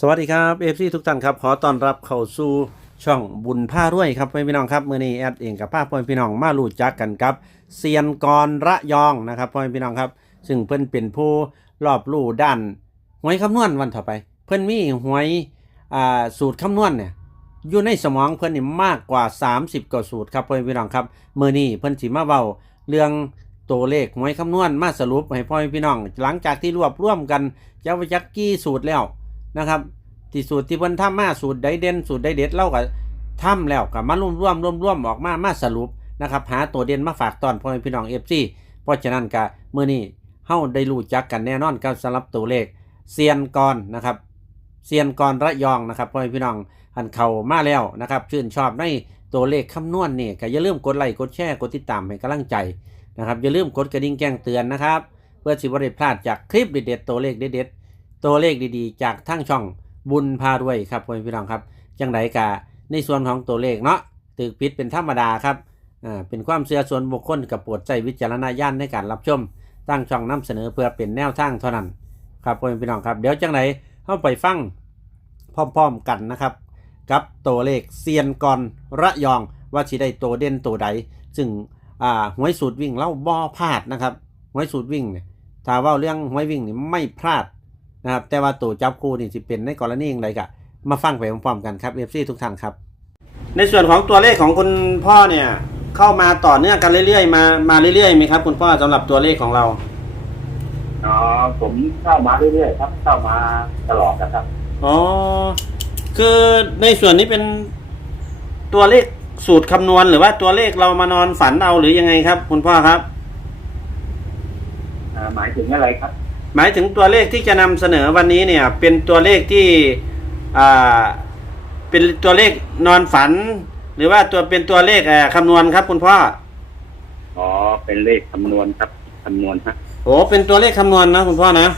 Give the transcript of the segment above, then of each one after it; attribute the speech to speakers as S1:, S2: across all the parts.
S1: สวัสดีครับเอฟซีทุกท่านครับ ขอต้อนรับเข้าสู่ช่องบุญผ้ารวยครับพ่อพี่น้องครับมื่อนี้แอดเองกับป้าพ่อพี่น้องมารู้จักกันครับเซียนกรระยองนะครับพ่อพี่น้องครับ ซึ่งเพิ่อนเป็นผู้รอบรู้ด้านหวยคำนวณวันต่อไป เพิ่อนมีหวยอ่าสูตรคำนวณเนี่ยอยู่ในสมองเพิ่อนนี่มากกว่า 30กว่าสูตรครับพ่อพี่น้องครับมื่อนี้เพิ่อนสิมาเว้าเรื่องตัวเลขหวยคำนวณมาสรุปให้พ่อพี่น้อง หลังจากที่รวบรวมกันจะไปจักกี่สูตรแล้ว นะครับ ที่สูตรที่เพิ่นทำมาสูตรใดเด่นสูตรใดเด็ดเล่ากับทำแล้วกับมารวมรวมรวมรวมออกมามาสรุปนะครับหาตัวเด่นมาฝากตอนพ่อแม่พี่น้องเอฟซีเพราะฉะนั้นกะเมื่อนี้เฮาได้รู้จักกันแน่นอนกับสำหรับตัวเลขเซียนกรนะครับเซียนกรระยองนะครับพ่อแม่พี่น้องหันเข้ามาแล้วนะครับ ชื่นชอบในตัวเลขคำนวณนี่ก็อย่าลืมกดไลค์กดแชร์กดติดตามให้กำลังใจนะครับอย่าลืมกดกระดิ่งแจ้งเตือนนะครับ เพื่อสิบริพลาดจากคลิปเด็ดๆตัวเลขเด็ดๆ ตัวเลขดีๆ จากทั้งช่องบุญพารวยครับพ่อพี่น้องครับ จังไดกะในส่วนของตัวเลขเนาะตึกพิษเป็นธรรมดาครับอ่าเป็นความเชื่อส่วนบุคคลกับโปรดใจวิจารณญาณในการรับชมตั้งช่องนำเสนอเพื่อเป็นแนวทางเท่านั้นครับพ่อพี่น้องครับ เดี๋ยวจังไดเข้าไปฟังพร้อมๆกันนะครับ กับตัวเลขเซียนกรระยองว่าสิได้ตัวเด่นตัวใดซึ่งอ่าหวยสูตรวิ่งเล่าบ่อพลาดนะครับหวยสูตรวิ่งเนี่ยถ้าเว่าเรื่องหวยวิ่งนี่ไม่พลาด นะครับแต่ว่าตัวจับคู่นี่สิเป็นในกรณีอย่างไรกะมาฟังไปพร้อมๆกันครับเอฟซีทุกท่านครับ ในส่วนของตัวเลขของคุณพ่อเนี่ย เข้ามาต่อเนื่องกันเรื่อยๆมามาเรื่อยๆไหมครับ คุณพ่อสำหรับตัวเลขของเรา
S2: อ๋อผมเข้ามาเรื่อยๆครับ เข้ามาตลอดนะครับ
S1: อ๋อคือในส่วนนี้เป็นตัวเลขสูตรคำนวณหรือว่าตัวเลขเรามานอนฝันเอาหรือยังไงครับ คุณพ่อครับ
S2: อ่าหมายถึงอะไรครับ
S1: หมายถึงตัวเลขที่จะนำเสนอวันนี้เนี่ย เป็นตัวเลขที่อ่าเป็นตัวเลขนอนฝัน หรือว่าตัวเป็นตัวเลขเอ่อคำนวณครับ คุณพ่อ
S2: อ๋อเป็นเลขคำนวณครับคำนวณฮะ
S1: โอ้เป็นตัวเลขคำนวณนะคุณพ่อนะ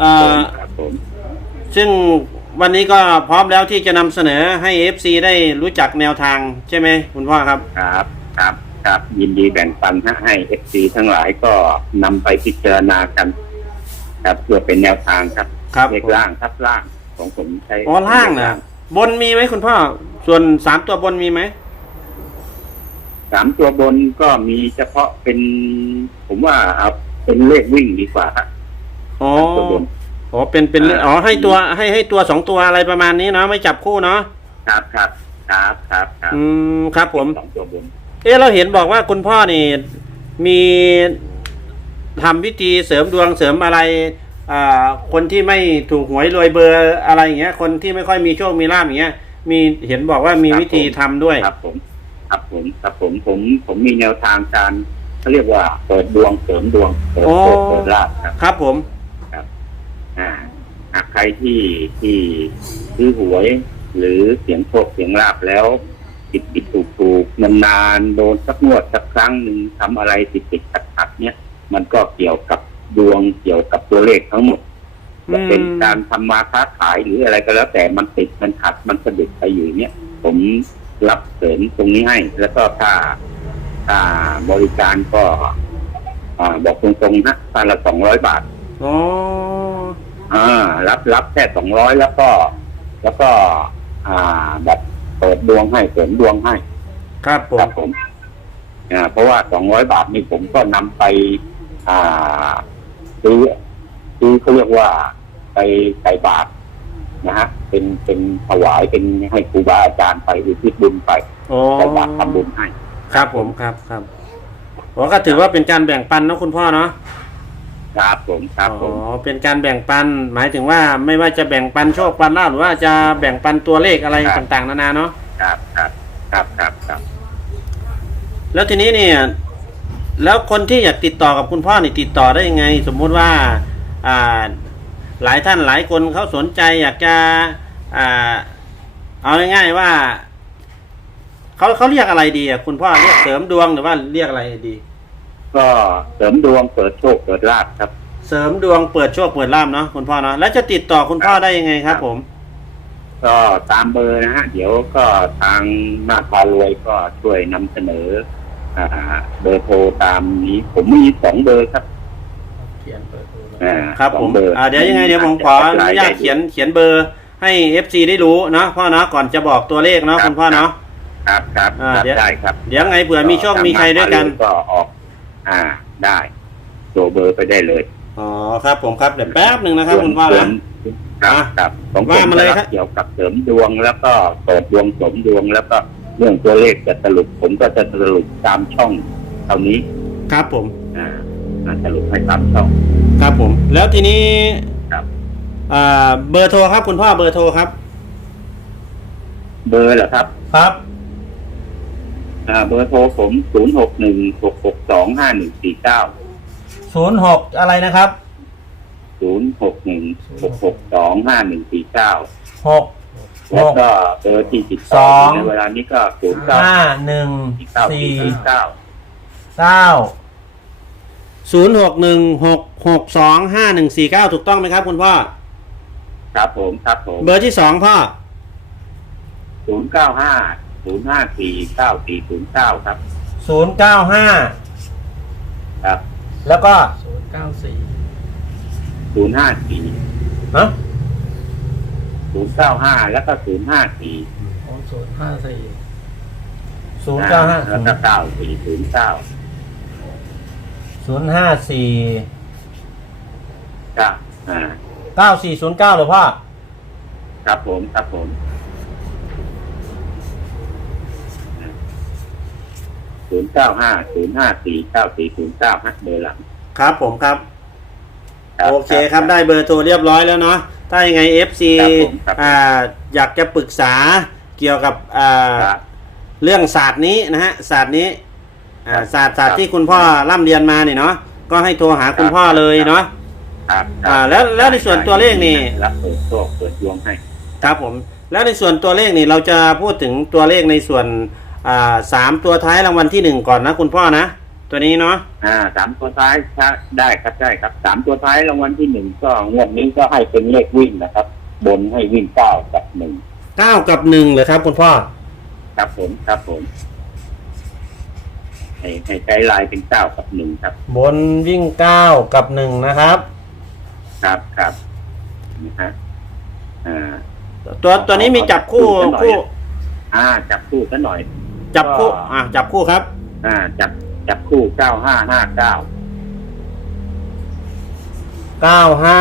S1: อ่า
S2: ครับผม
S1: ซึ่งวันนี้ก็พร้อมแล้วที่จะนำเสนอให้ FC ได้รู้จักแนวทางใช่ไหมคุณพ่อครับ
S2: ครับครับ ครับ ยินดีแบ่งปันฮะให้เอฟซีทั้งหลายก็นำไปพิจารณากัน ครับเพื่อเป็นแนวทางครับ
S1: ครับ
S2: เลขล่างครับล่างของผมใช้
S1: อ๋อล่างนะบนมีไหมคุณพ่อ ส่วนสามตัวบนมีไหม
S2: สามตัวบนก็มีเฉพาะเป็น ผมว่าเอาเป็นเลขวิ่งดีกว่าครับ
S1: อ๋อ
S2: สามตัวบน
S1: อ๋อเป็นเป็น
S2: อ่า
S1: อ๋อให้ตัวให้ให้ตัวสองตัวอะไรประมาณนี้เนาะไม่จับคู่เนาะ
S2: ครับครับครับครับครับ
S1: อืมครับผม
S2: สองตัวบน
S1: เอ๊ะเราเห็นบอกว่าคุณพ่อนี่มีทำพิธีเสริมดวงเสริมอะไรอ่าคนที่ไม่ถูกหวยรวยเบอร์อะไรอย่างเงี้ย คนที่ไม่ค่อยมีโชคมีลาภอย่างเงี้ย มีเห็นบอกว่ามี
S2: ครับ
S1: วิธีทำด้วย
S2: ครับผม ครับผมครับผมผมผมมีแนวทางการเขาเรียกว่าเปิดดวงเสริมดวงเปิด
S1: โอ้
S2: โชคเปิดลาภครับ
S1: ครับผม
S2: อ่าหากใครที่ที่ซื้อหวยหรือเสียงโชคเสียงลาภแล้ว ติดติดถูกถูกนานนานๆโดนสักงวดสักครั้งหนึ่งทำอะไรติดติดขัดขัดๆเนี่ย มันก็เกี่ยวกับดวงเกี่ยวกับตัวเลขทั้งหมดจะเป็น
S1: อืม
S2: การทำมาค้าขายหรืออะไรก็แล้ว แต่มันติดมันขัดมันสะดุดไปอยู่เนี่ย ผมรับเสริมตรงนี้ให้ แล้วก็ถ้าถ้าบริการก็อ่าบอกตรงๆนะพันละสองร้อยบาท
S1: อ๋อ
S2: อ่ารับรับแค่สองร้อยแล้วก็ แล้วก็ อ่าแบบ เปิดดวงให้เสริมดวงให้
S1: ครับผ
S2: ค
S1: ม
S2: รับผมอ่าเพราะว่าสองร้อยบาทนี่ผมก็นำไป อ่าซื้อซื้อเขาเรียกว่าไปใส่บาตรนะฮะ เป็นเป็นถวายเป็นให้ครูบาอาจารย์ไปอุทิศบุญไป
S1: โอ้
S2: ใส่บาตรทำบุญให้
S1: ครับผมครับครับอ๋อก็ถือว่าเป็นการแบ่งปันเนอะคุณพ่อเนาะ
S2: ครับผมครับผ
S1: อ๋อ
S2: ม
S1: เป็นการแบ่งปันหมายถึงว่าไม่ว่าจะแบ่งปันโชคปันลาภหรือว่าจะแบ่งปันตัวเลขอะไรต่างๆนานาเนาะ
S2: ครับครับครับครับครับ
S1: แล้วทีนี้เนี่ย แล้วคนที่อยากติดต่อกับคุณพ่อนี่ติดต่อได้ยังไง สมมุติว่าอ่าหลายท่านหลายคนเขาสนใจอยากจะอ่าเอาง่ายๆว่าเขาเขาเรียกอะไรดีอะคุณพ่อเรียกเสริมดวงหรือว่าเรียกอะไรดี
S2: ก็เสริมดวงเปิดโชคเปิดลาภครับ
S1: เสริมดวงเปิดโชคเปิดลาภเนาะคุณพ่อเนาะแล้วจะติดต่อคุณพ่อได้ยังไงครับ ผม
S2: ก็ตามเบอร์นะฮะเดี๋ยวก็ทางหน้าพารวยก็ช่วยนำเสนอ อ่า เบอร์โทรตามนี้ ผมมีสองเบอร์ครับ
S1: เขียนเปิด
S2: อ่า
S1: ครับ
S2: ส
S1: ผ
S2: อง
S1: ม
S2: เบอร์
S1: อ่าเดี๋ยวยังไงเดี๋ยวผมขออนุญาตเขียนเขียนเบอร์ให้ FC ได้รู้เนาะพ่อเนาะก่อนจะบอกตัวเลขเนาะคุณพ่อเนาะ
S2: ครับครับ
S1: อ่า
S2: ครับ
S1: เดี๋ยว
S2: ได้ครับ
S1: เดี๋ยวไงเผื่อมีโชคมีใครด้วยกัน
S2: ก็ออก อ่า ได้ตัวเบอร์ไปได้เลย
S1: อ๋อครับผมครับเดี๋ยวแป๊บหนึ่งนะครับคุณพ่อ
S2: ส่ว
S1: นะ
S2: ครับ
S1: อะ
S2: ครับของผม
S1: ว่ามาเลย
S2: จะ
S1: ครั
S2: รับบเกี่ยวกับเสริมดวงแล้วก็เปิดดวงเสริมดวงแล้วก็เรื่องตัวเลขจะสรุป ผมก็จะสรุปตามช่องเท่านี้
S1: ครับผม
S2: อ่าอ่าสรุปให้ตามช่อง
S1: ครับผม แล้วทีนี้
S2: ครับ
S1: อ่าเบอร์โทรครับคุณพ่อเบอร์โทรครับ
S2: เบอร์เหรอครับ
S1: ครับ
S2: อ่า เบอร์โทรผมศูนย์หกหนึ่งหกหกสองห้าหนึ่งสี่เก้า
S1: ศูนย์หกอะไรนะครับ
S2: ศูนย์หกหนึ่งหกหกสองห้าหนึ่งสี่เก้า
S1: หก
S2: แล้วก็เบอร์ที่ติด
S1: ส
S2: ต่อ
S1: อง
S2: ในเวลานี้ก็ศูนย์เก้า
S1: ห้าหนึ่ง
S2: เก้า
S1: สี่
S2: สี่เก้า
S1: เก้าศูนย์หกหนึ่งหกหกสองห้าหนึ่งสี่เก้าถูกต้องไหมครับคุณพ่อ
S2: ครับผมครับผม
S1: เบอร์ที่สองพ่อ
S2: ศูนย์เก้าห้า ศูนย์ห้าสี่เก้าสี่ศูนย์เก้าครับ
S1: ศูนย์เก้าห้า
S2: ครับ
S1: แล้วก็
S3: ศูนย์เก้าสี่
S2: ศูนย์ห้าสี่
S1: ฮะ
S2: ศูนย์เก้าห้าแล้วก็ศูนย์ห้าสี่
S3: โอ้ศูนย์ห้าสี่
S1: ศูนย์เก้าห้า
S2: แล้วก็เก้าสี่ศูนย์เก้า
S1: ศูนย์ห้าสี่
S2: ครับอ่า
S1: เก้าสี่ศูนย์เก้าหรือพ่อ
S2: ครับผมครับผม ศูนย์เก้าห้าศูนย์ห้าสี่เก้าสี่ศูนย์เก้าฮะเบอร์หลัง
S1: ครับผมครับ
S2: รับ
S1: โอเคครับได้เบอร์โทรเรียบร้อยแล้วเนาะถ้ายังไง FC
S2: ครับผมครับ
S1: อ่าอยากจะปรึกษาเกี่ยวกับอ่า
S2: ครับ
S1: เรื่องศาสตร์นี้นะฮะศาสตร์นี้อ่า
S2: ครับ
S1: ศาสตร์ศาสต
S2: ครั
S1: ร์
S2: บ
S1: ที่คุณพ่อร่ำเรียนมาเนี่ยเนาะก็ให้โทรหาคุณพ่อเลยเนาะ
S2: ครับ
S1: อ่าแล้วแล้วในส่วนตัวเลขนี่
S2: รับเปิดโชคเปิดดวงให้
S1: ครับผมแล้วในส่วนตัวเลขนี่เราจะพูดถึงตัวเลขในส่วน อ่าสามตัวท้ายรางวัลที่หนึ่งก่อนนะคุณพ่อนะ ตัวนี้เนาะ
S2: อ่าสามตัวท้ายถ้าได้ครับได้ครับสามตัวท้ายรางวัลที่หนึ่งก็งวดนี้ก็ให้เป็นเลขวิ่งนะครับ บนให้วิ่งเก้ากับหนึ่ง
S1: เก้ากับหนึ่งเลยครับ คุณพ่อ
S2: ครับผมครับผมให้ให้ใช้ลายเป็นเก้ากับหนึ่งครับ
S1: บนวิ่งเก้ากับหนึ่งนะครับ
S2: ครับครับนะฮะอ่า
S1: ตัวตัวนี้มีจับคู่
S2: จับคู่
S1: คู่
S2: อ่าจับคู่กันหน่อย
S1: จับคู่
S2: ก็
S1: อะจับคู่ครับ
S2: อ่า จับจับคู่เก้าห้าห้าเก้า
S1: เก้าห้า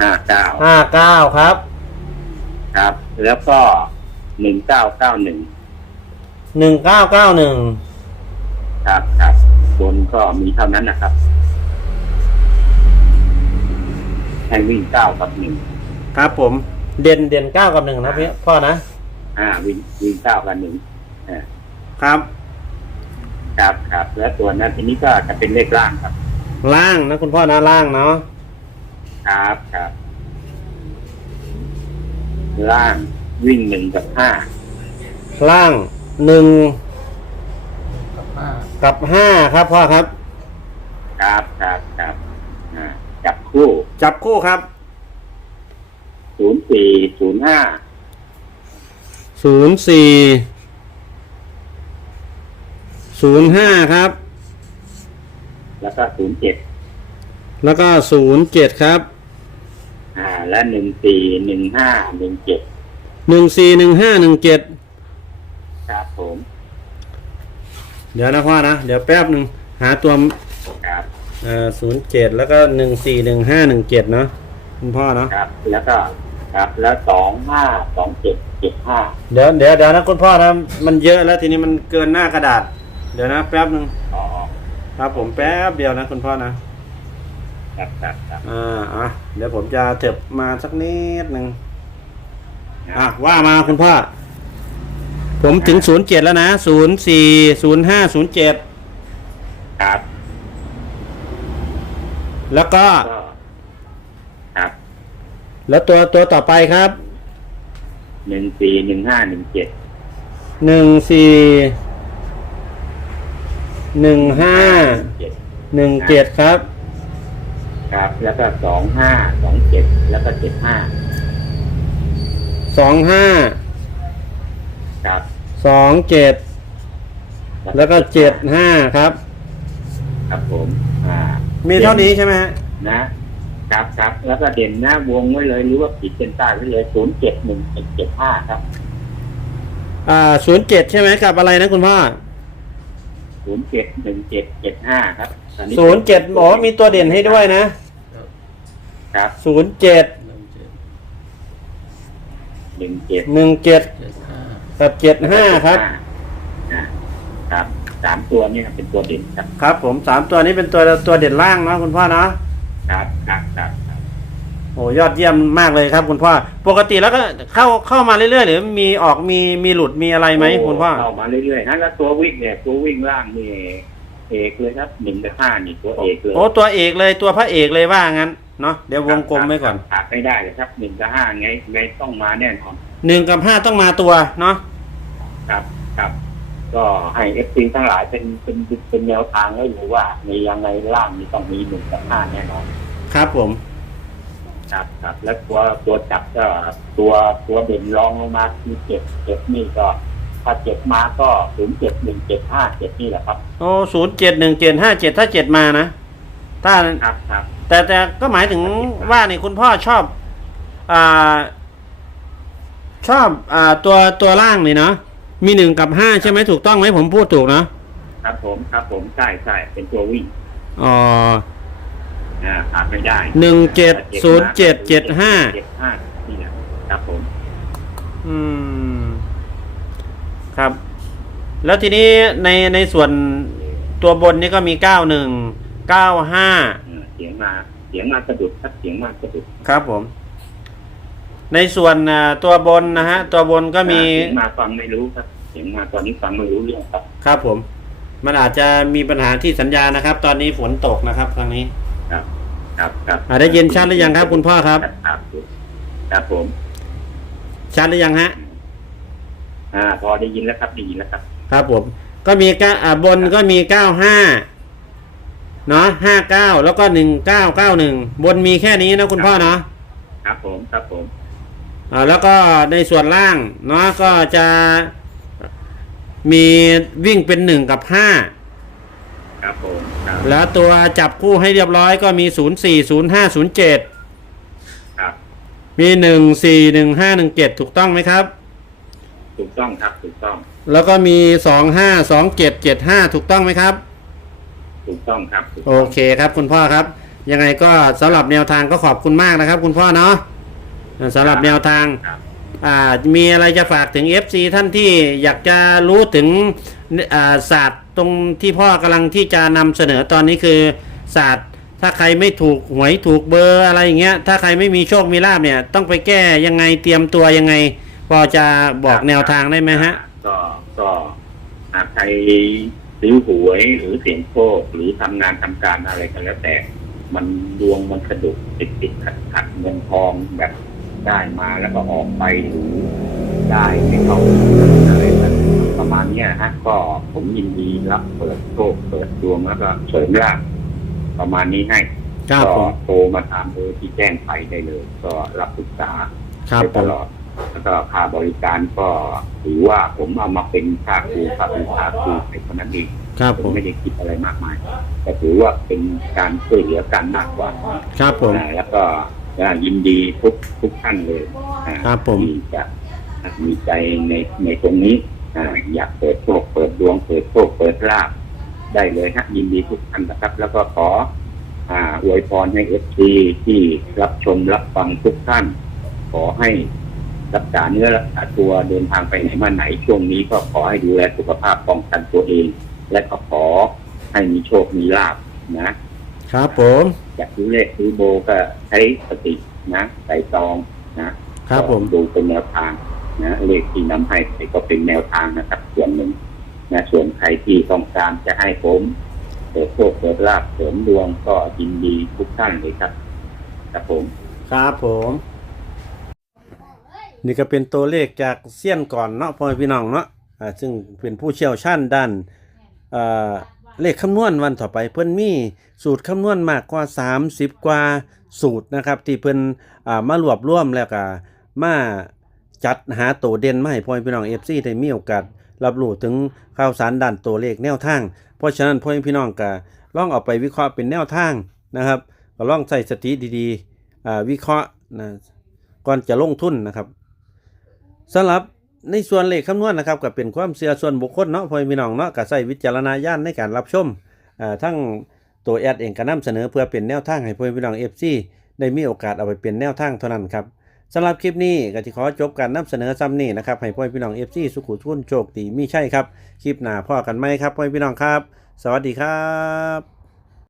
S2: ห้าเก้า
S1: ห้าเก้าครับ
S2: ครับ แล้วก็หนึ่งเก้าเก้าหนึ่ง
S1: หนึ่งเก้าเก้าหนึ่ง
S2: ครับครับบนก็มีเท่านั้นนะครับให้วิ่งเก้ากับหนึ่ง
S1: ครับผม เด่นเด่นเก้ากับหนึ่งนะพี่พ่อนะ
S2: อ่าวิ่งวิ่งเก้ากับหนึ่งอ่า
S1: ครับ
S2: ครับครับแล้วตัวนั้นทีนี้ก็จะเป็นเลขล่างครับ
S1: ล่างนะคุณพ่อนะล่างเนาะ
S2: ครับครับล่างวิ่งหนึ่งกับห้า
S1: ล่างหนึ่ง
S3: กับห้า
S1: กับห้าครับพ่อครับ
S2: ครับครับครับอ่าจับคู่
S1: จับคู่ครับ
S2: ศูนย์สี่ศูนย์ห้า
S1: ศูนย์สี่ศูนย์ห้าครับ
S2: แล้วก็ศูนย์เจ็ด
S1: แล้วก็ศูนย์เจ็ดครับ
S2: อ่า และหนึ่งสี่หนึ่งห้าหนึ่งเจ็ด
S1: หนึ่งสี่หนึ่งห้าหนึ่งเจ็ด
S2: ครับผม
S1: เดี๋ยวนะพ่อนะ เดี๋ยวแป๊บหนึ่งหาตัว
S2: ครับ
S1: เอ่อศูนย์เจ็ดแล้วก็หนึ่งสี่หนึ่งห้าหนึ่งเจ็ดเนาะคุณพ่อเนาะ
S2: ครับ แล้วก็ ครับ แล้วสองห้าสองเจ็ดเจ็ดห้า
S1: เดี๋ยวเดี๋ยวเดี๋ยวนะคุณพ่อนะมันเยอะแล้วทีนี้มันเกินหน้ากระดาษ เดี๋ยวนะแป๊บหนึ่ง
S2: อ๋อ
S1: ครับผมแป๊บเดียวนะคุณพ่อนะ
S2: ครับครับครับ
S1: อ่าอะเดี๋ยวผมจะเถิบมาสักนิดหนึ่งอะว่ามาคุณพ่อ ผมถึงศูนย์เจ็ดแล้วนะศูนย์สี่ศูนย์ห้าศูนย์เจ็ด
S2: ครับ
S1: แล้วก็
S2: ก็ครับ
S1: แล้วตัวตัวต่อไปครับ
S2: หนึ่งสี่หนึ่งห้าหนึ่งเจ็ด
S1: หนึ่งสี่หนึ่งห้า
S2: เจ็ด
S1: หนึ่งเจ็ดครับ
S2: ครับ แล้วก็สองห้าสองเจ็ดแล้วก็เจ็ดห้า
S1: สองห้า
S2: ครับ
S1: สองเจ็ดแล้วก็เจ็ดห้าครับ
S2: ครับผม อ่า
S1: มีเท่านี้ใช่ไหมฮะ
S2: นะ ครับครับ แล้วก็เด่นหน้าวงไว้เลย หรือว่าขีดเส้นใต้ไว้เลยศูนย์เจ็ดหนึ่งเจ็ดห้าครับ
S1: อ่าศูนย์เจ็ดใช่ไหมกับอะไรนะคุณพ่อ
S2: ศูนย์เจ็ดหนึ่งเจ็ดเจ็ดห้าครับอันนี้
S1: ศูนย์เจ็ดอ๋อมีตัวเด่นให้ด้วยนะ
S2: ครับ
S1: ศูนย์เจ็ด
S3: หนึ่งเจ็ด
S2: หนึ่งเจ็ด
S1: หนึ่งเจ็ด
S3: เจ็ดห้า
S1: กับเจ็ดห้าครับ
S2: อ่าครับสามตัวเนี่ยเป็นตัวเด่นครับ
S1: ครับผมสามตัวนี้เป็นตัวตัวเด่นล่างเนาะคุณพ่อเนาะ
S2: ครับครับครับครับ
S1: โอ้ยอดเยี่ยมมากเลยครับ คุณพ่อ ปกติแล้วก็เข้าเข้ามาเรื่อยๆ หรือมีออกมีมีหลุดมีอะไรไหมคุณพ่อ
S2: เข้ามาเรื่อยๆนะแล้วตัววิ่งเนี่ยตัววิ่งล่างนี่เอกเลยครับหนึ่งกับห้านี่ตัวเอกเลย
S1: โอ้ตัวเอกเลยตัวพระเอกเลยว่างั้นเนาะเดี๋ยววงกลมไว้ก่อน
S2: ขาดไม่ได้เลยครับหนึ่งกับห้าไงไงต้องมาแน่นอน
S1: หนึ่งกับห้าต้องมาตัวเนาะ
S2: ครับครับ ก็ให้เอฟซีทั้งหลายเป็นเป็นเป็นแนวทางให้รู้ว่าในยังไงล่างนี่ต้องมีหนึ่งกับห้าแน่นอน
S1: ครับผม
S2: ครับครับ แล้วตัวตัวจับก็ตัวตัวเด่นรองลงมาคือเจ็ดเจ็ดนี่ก็ถ้าเจ็ดมาก็ศูนย์เจ็ดหนึ่งเจ็ดห้าเจ็ดนี่แหละครับ
S1: โอ้ศูนย์เจ็ดหนึ่งเจ็ดห้าเจ็ดถ้าเจ็ดมานะถ้า
S2: ครับครับ
S1: แต่แต่ก็หมายถึงว่านี่คุณพ่อชอบ อ่า ชอบอ่าตัวตัวล่างนี่เนาะ มีหนึ่งกับห้าใช่ไหมถูกต้องไหมผมพูดถูกเนาะ
S2: ครับผมครับผมใช่ใช่เป็นตัววิ่ง
S1: อ๋อ
S2: อ่าขาดไม่ได้
S1: หนึ่งเจ็ดศูนย์เจ็ดเจ็ดห้า
S2: เจ็ดห้านี่แหละครับผม
S1: อืม ครับ แล้วทีนี้ในในส่วนตัวบนนี่ก็มีเก้าหนึ่งเก้าห้า
S2: เออเสียงมาเสียงมาสะดุดครับเสียงมาสะดุด
S1: ครับผม ในส่วนอ่าตัวบนนะฮะ ตัวบนก็มี
S2: เสียงมาฟังไม่รู้ครับเสียงมาตอนนี้ฟังไม่รู้เรื่องครับ
S1: ครับผม มันอาจจะมีปัญหาที่สัญญาณนะครับ ตอนนี้ฝนตกนะครับทางนี้
S2: ครับครับครับ
S1: อ่าได้ยินชัดหรือยังครับคุณพ่อครับ
S2: ครับครับผม
S1: ชัดหรือยังฮะ
S2: อ่า พอได้ยินแล้วครับได้ยินแล้วครับ
S1: ครับผม ก็มีเก้าอ่าบนก็มีเก้าห้าเนาะห้าเก้าแล้วก็หนึ่งเก้าเก้าหนึ่งบนมีแค่นี้นะคุณพ่อเนาะ
S2: ครับผมครับผม
S1: อ่า แล้วก็ในส่วนล่างเนาะก็จะมีวิ่งเป็นหนึ่งกับห้า
S2: ครับผมครับ
S1: แล้วตัวจับคู่ให้เรียบร้อยก็มีศูนย์สี่ศูนย์ห้าศูนย์เจ็ด
S2: ครับ
S1: มีหนึ่งสี่หนึ่งห้าหนึ่งเจ็ดถูกต้องไหมครับ
S2: ถูกต้องครับถูกต้อง
S1: แล้วก็มีสองห้าสองเจ็ดเจ็ดห้าถูกต้องไหมครับ
S2: ถูกต้องครับถูก
S1: โอ
S2: ต้อง
S1: เคครับคุณพ่อครับ ยังไงก็สำหรับแนวทางก็ขอบคุณมากนะครับ คุณพ่อเนาะ สำหรับแนวทาง
S2: ครับ
S1: อ่ามีอะไรจะฝากถึง FC ท่านที่อยากจะรู้ถึงอ่าศาสตร์ตรงที่พ่อกำลังที่จะนำเสนอตอนนี้คือศาสตร์ ถ้าใครไม่ถูกหวยถูกเบอร์อะไรอย่างเงี้ย ถ้าใครไม่มีโชคมีลาบเนี่ย ต้องไปแก้ยังไงเตรียมตัวยังไง พอจะบอกแนวทางได้ไหมฮะ
S2: ก็ก็หากใครซื้อหวยหรือเสียงโชคหรือทำงานทำการอะไรก็แล้วแต่ มันดวงมันสะดุดติดติดขัดขัดเงินทองแบบ ได้มาแล้วก็ออกไปหรือได้ไม่เข้าอะไรแบบประมาณเนี้ยฮะก็ผมยินดีรับเปิดโชคเปิดดวงแล้วก็เสริมลาภประมาณนี้ให้
S1: ครับ
S2: ก็
S1: ผม
S2: โทรมาตามเบอร์ที่แจ้งไปได้เลย ก็รับปรึกษา
S1: ครับ
S2: ได้
S1: ผ
S2: ต
S1: ม
S2: ลอดแล้วก็ค่าบริการก็ถือว่าผมเอามาเป็นค่าครูค่าเป็นค่าครูในคนนั้นเอง
S1: ครับ
S2: ผ
S1: ผมม
S2: ไม่ได้คิดอะไรมากมายแต่ถือว่าเป็นการช่วยเหลือกันมากกว่า
S1: ครับผม
S2: อ่าแล้วก็ อ่ายินดีทุกทุกท่านเลยอ่า
S1: ครับผม
S2: ที่จะมีใจในในตรงนี้อ่าอยากเปิดโชคเปิดดวงเปิดโชคเปิดลาบได้เลยฮะยินดีทุกท่านนะครับ แล้วก็ขอ อ่าอวยพรให้เอฟซีที่รับชมรับฟังทุกท่าน ขอให้รักษาเนื้อรักษาตัวเดินทางไปไหนมาไหนช่วงนี้ก็ขอให้ดูแลสุขภาพป้องกันตัวเอง และก็ขอให้มีโชคมีลาบนะ ครับ
S1: ผม
S2: อยากซื้อเลขซื้อโบก็ใช้สตินะใส่ตองนะครับ
S1: ผม
S2: ดูเป็นแนวทางนะเลขที่นำให้ไปก็เป็นแนวทางนะครับ ส่วนหนึ่งนะส่วนใครที่ต้องการจะให้ผมเปิดโชคเปิดลาบเสริมดวงก็ยินดีทุกท่านเลยครับ ครับผม
S1: ครับผม นี่ก็เป็นตัวเลขจากเซียนก่อนเนาะพ่อแม่พี่น้องเนาะอ่าซึ่งเป็นผู้เชี่ยวชาญด้านอ่า เลขคำนวณวันต่อไปเพิ่อนมีสูตรคำนวณมากกว่า 30 กว่าสูตรนะครับที่เพิ่นอ่ามารวบรวมแล้วก็มาจัดหาตัวเด่นมาให้พ่อแม่พี่น้อง FC ได้มีโอกาสรับรู้ถึงข่าวสารด้านตัวเลขแนวทาง เพราะฉะนั้นพ่อแม่พี่น้องก็ลองเอาไปวิเคราะห์เป็นแนวทางนะครับก็ลองใส่สติดีๆอ่าวิเคราะห์นะก่อนจะลงทุนนะครับสำหรับ ในส่วนเลขคำนวณนะครับก็เป็นความเชื่อส่วนบุคคลเนาะพ่อแม่พี่น้องเนาะก็ใส่วิจารณญาณในการรับชมอ่าทั้งตัวแอดเองก็นำเสนอเพื่อเป็นแนวทางให้พ่อแม่พี่น้อง FC ได้มีโอกาสเอาไปเป็นแนวทางเท่านั้นครับสำหรับคลิปนี้ก็จะขอจบการนำเสนอซ้ำนี้นะครับให้พ่อแม่พี่น้อง FC สุขุทุนโชคดีมีใช่ครับคลิปหน้าพ่อกันไหมครับพ่อแม่พี่น้องครับ สวัสดีครับ